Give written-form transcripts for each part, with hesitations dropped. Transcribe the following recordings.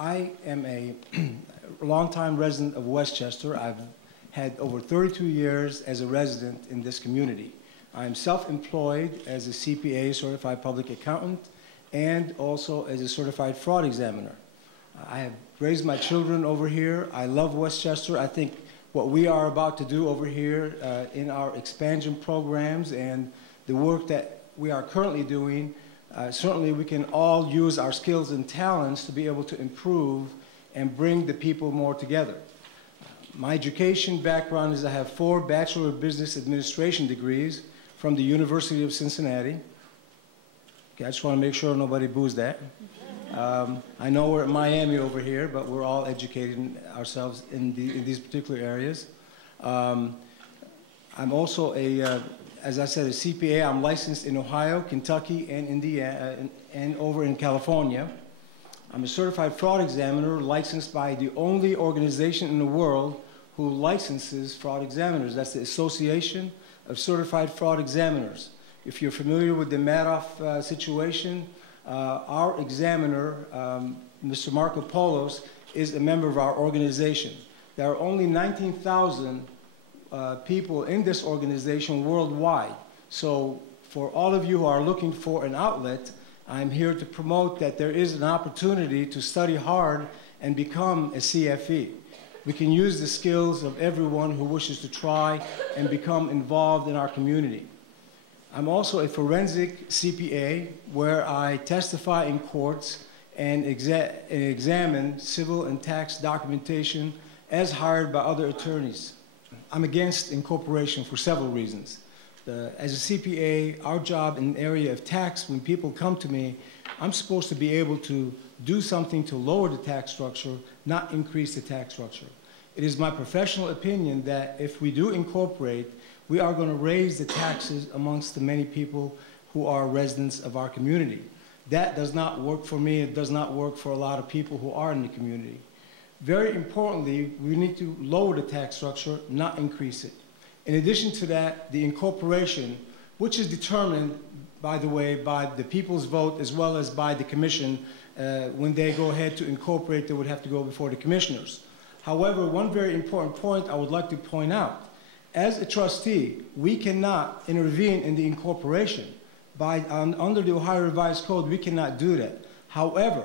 I am a longtime resident of Westchester. I've had over 32 years as a resident in this community. I'm self-employed as a CPA, Certified Public Accountant, and also as a Certified Fraud Examiner. I have raised my children over here. I love Westchester. I think what we are about to do over here in our expansion programs and the work that we are currently doing, certainly we can all use our skills and talents to be able to improve and bring the people more together. My education background is I have 4 Bachelor of Business Administration degrees from the University of Cincinnati. Okay, I just want to make sure nobody boos that. I know we're at Miami over here, but we're all educating ourselves in these particular areas. I'm also as I said, a CPA. I'm licensed in Ohio, Kentucky, and Indiana, and over in California. I'm a Certified Fraud Examiner licensed by the only organization in the world who licenses fraud examiners. That's the Association of Certified Fraud Examiners. If you're familiar with the Madoff situation, our examiner, Mr. Marco Polos, is a member of our organization. There are only 19,000 people in this organization worldwide. So for all of you who are looking for an outlet, I'm here to promote that there is an opportunity to study hard and become a CFE. We can use the skills of everyone who wishes to try and become involved in our community. I'm also a forensic CPA where I testify in courts and examine civil and tax documentation as hired by other attorneys. I'm against incorporation for several reasons. As a CPA, our job in the area of tax, when people come to me, I'm supposed to be able to do something to lower the tax structure, not increase the tax structure. It is my professional opinion that if we do incorporate, we are going to raise the taxes amongst the many people who are residents of our community. That does not work for me. It does not work for a lot of people who are in the community. Very importantly, we need to lower the tax structure, not increase it. In addition to that, the incorporation, which is determined, by the way, by the people's vote as well as by the commission, when they go ahead to incorporate, they would have to go before the commissioners. However, one very important point I would like to point out. As a trustee, we cannot intervene in the incorporation. Under the Ohio Revised Code, we cannot do that. However,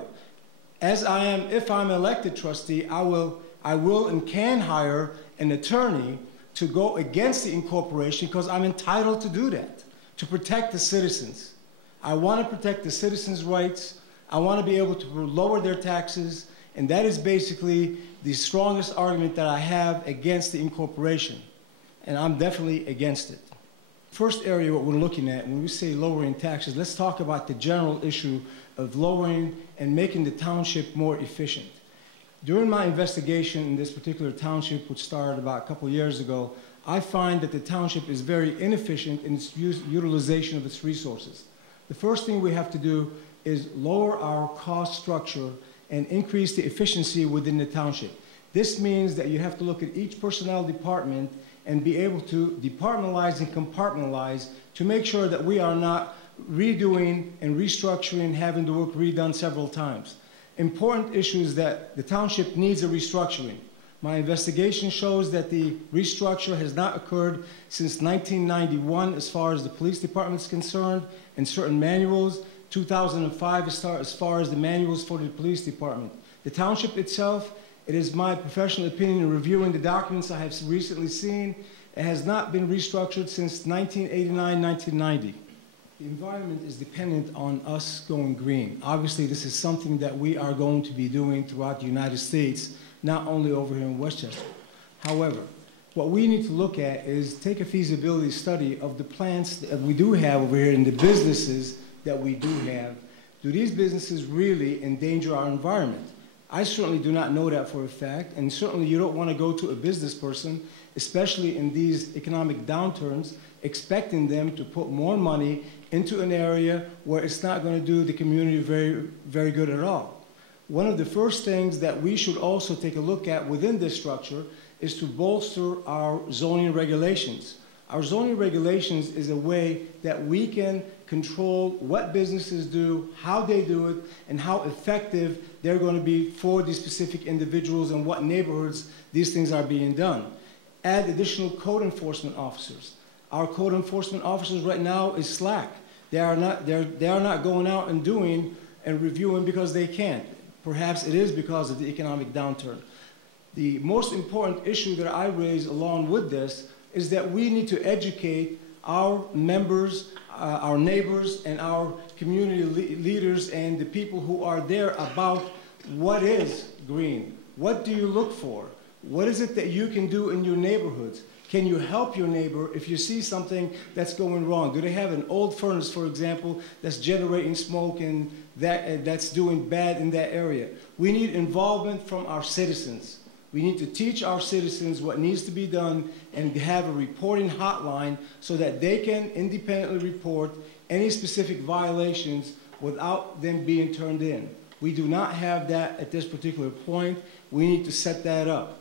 if I'm elected trustee, I will and can hire an attorney to go against the incorporation because I'm entitled to do that, to protect the citizens. I want to protect the citizens' rights. I want to be able to lower their taxes, and that is basically the strongest argument that I have against the incorporation, and I'm definitely against it. First area what we're looking at when we say lowering taxes, let's talk about the general issue of lowering and making the township more efficient. During my investigation in this particular township, which started about a couple years ago, I find that the township is very inefficient in its utilization of its resources. The first thing we have to do is lower our cost structure and increase the efficiency within the township. This means that you have to look at each personnel department and be able to departmentalize and compartmentalize to make sure that we are not redoing and restructuring, having the work redone several times. Important issues that the township needs a restructuring. My investigation shows that the restructure has not occurred since 1991 as far as the police department is concerned, and certain manuals, 2005 as far as the manuals for the police department. The township itself, it is my professional opinion in reviewing the documents I have recently seen, it has not been restructured since 1989, 1990. The environment is dependent on us going green. Obviously, this is something that we are going to be doing throughout the United States, not only over here in Westchester. However, what we need to look at is take a feasibility study of the plants that we do have over here and the businesses that we do have. Do these businesses really endanger our environment? I certainly do not know that for a fact, and certainly you don't want to go to a business person, especially in these economic downturns, expecting them to put more money into an area where it's not going to do the community very, very good at all. One of the first things that we should also take a look at within this structure is to bolster our zoning regulations. Our zoning regulations is a way that we can control what businesses do, how they do it, and how effective they're going to be for these specific individuals and what neighborhoods these things are being done. Add additional code enforcement officers. Our code enforcement officers right now is slack. They are not going out and doing and reviewing because they can't. Perhaps it is because of the economic downturn. The most important issue that I raise along with this is that we need to educate our members, our neighbors, and our community leaders and the people who are there about what is green. What do you look for? What is it that you can do in your neighborhoods? Can you help your neighbor if you see something that's going wrong? Do they have an old furnace, for example, that's generating smoke and that's doing bad in that area? We need involvement from our citizens. We need to teach our citizens what needs to be done and have a reporting hotline so that they can independently report any specific violations without them being turned in. We do not have that at this particular point. We need to set that up.